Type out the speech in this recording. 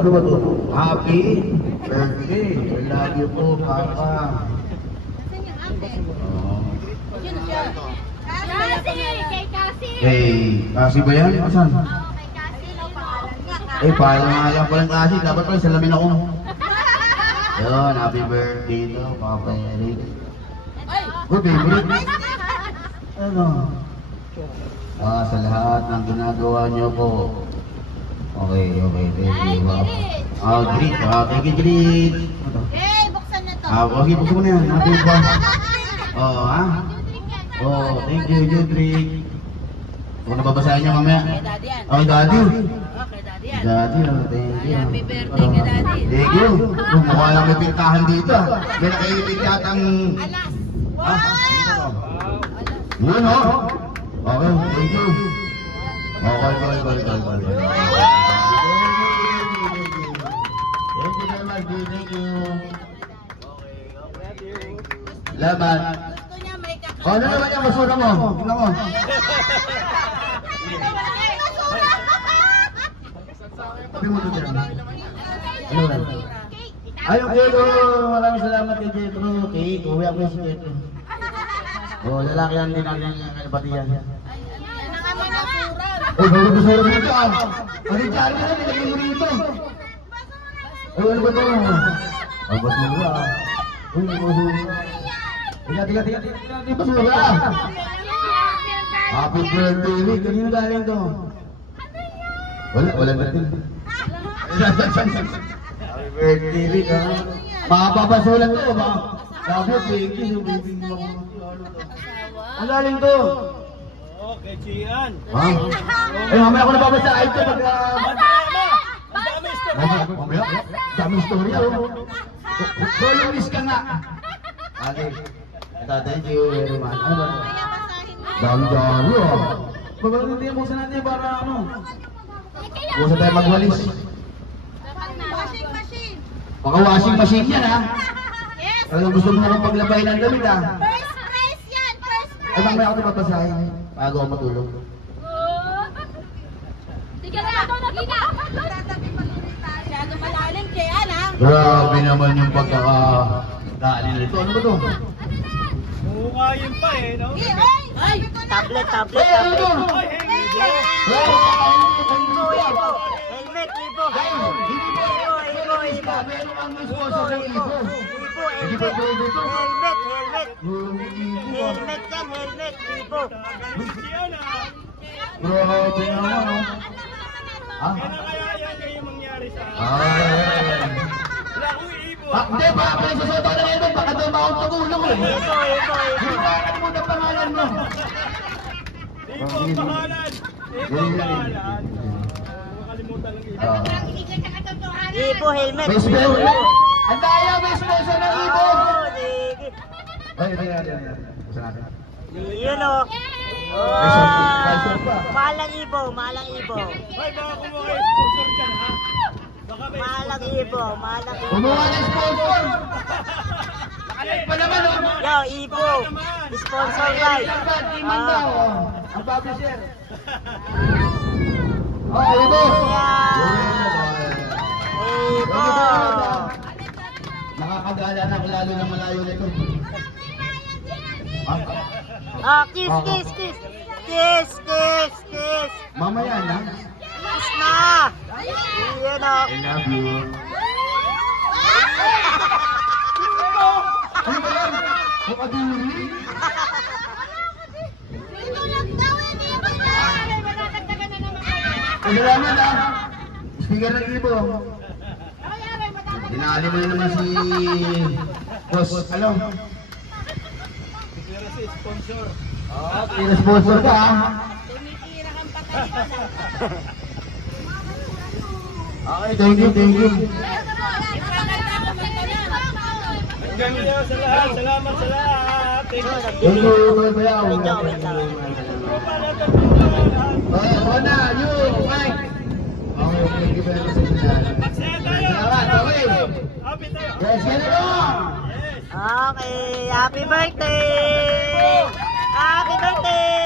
Ano ba to? Happy birthday. I love you po, Papa. Yun siya. Kay Cassie. Hey, kasi ba yan? Asan? Kay Cassie, no, pangalan niya. Eh, pangalan ko lang kasi. Dapat pala salamin ako. Yun, happy birthday to, Papa Eric. Good favorite. Ano? Sa lahat ng ginagawa niyo po. Okay, thank you. Greet. Thank you, greet. Eh, buksan na to. Okay, buksan mo na yan. Happy ba? Ha? Thank you, Judrick. Kung nababasahin niyo mamaya. Kay Daddy yan. Okay, Daddy. Kay Daddy yan. Daddy, thank you. Happy birthday kay Daddy. Thank you. Mukha lang may pintahan dito. May nakaibig yatang... Alas. Wow! Yun, ho? Okay, thank you. Okay. Thank you very much, thank you. Laban. Gusto niya may kakao. Ano naman yung basura mo? Tingnan mo. Sabi mo doon yan. Ano lang? Ayun, Pedro. Maraming salamat kay Pedro. Cake, uwi ako yung si Pedro. Lalaki yan din ang kalabatian. Bago basura mo ito ah. Ano yung dyan na nilagay mo rito? Ano ba ito? Basura ah. Basura. Tiga, basura. Happy birthday, Rick. Kanino galing to? Wala natin. Happy birthday, Rick. Mapapasulan to ba? Sabi, thank you. Ang galing to? Okay, Chian. Ha? Eh, mamaya ako nababasa. Ay, ito pag... Mamaya? Daming story ako. Kolonis ka nga. Ate, thank you very much. Ano ba? Dami-dami oh. Hindi mo sa natin para ano? Huwag tayo magwalis. Washing machine. Baka washing machine yan ha. Yes. Kaya gusto mo akong paglabay ng damit ha. First prize yan. First Ay, prize. mamaya ako napapasahin. Bago ako matulog. Sige na. Gina. Masyado malalim kay Ana. Grabe naman yung pagkakadali nito. Ano ba to? Huhukayin pa eh, no? Ay, tablet. Eh, ano to? Ay, hey, Helmet, libo. Meron kang sponsor ng ipo. Hindi ba pwede ito? Helmet yan, libo. Chian ah. Grabe naman oh. Ah? Kaya kaya yan yung mangyari sa akin. Ay. Wala akong iibo. Hindi, baka pinagsusuto na ito. Baka doon ba akong tugulong eh. Hindi ba mo na pangalan mo? Ibo ang pangalan. Ibo ang pangalan. Makalimutan lang ibo. Libo, helmet. May sponsor. Ang daya, may sponsor ng ibo. Sige. Ay. Basta natin. Yun o. Malang ibo. Ay, baka kumuha yung sponsor dyan, ha? Baka may Malang ibo. Kumuha ng sponsor. Nakalag pa naman oh. Yo, ibo. Sponsor guys. Dapat, iman daw oh. Ang publisher. Oh, ibo. Ibo. Nakakagala na lalo na malayo nito. Kiss. Mamaya na. Kiss na. Yun o. I love you. Ano ba yan? Bukaduri? Salamat ah. Speaker ng ibo. Dinali mo na naman si Boss. Alam. Pero si sponsor. Sponsor ka ah. Tumitira kang patay. Okay, thank you. Hanggang ngayon sa lahat. Salamat sa lahat. Thank you. Thank you, Tol Bayaw. Ona, you, Mike. Okay, thank you very much. Magsaya tayo. Okay. Happy tayo. Yes, get it on! Okay, happy birthday! Happy birthday!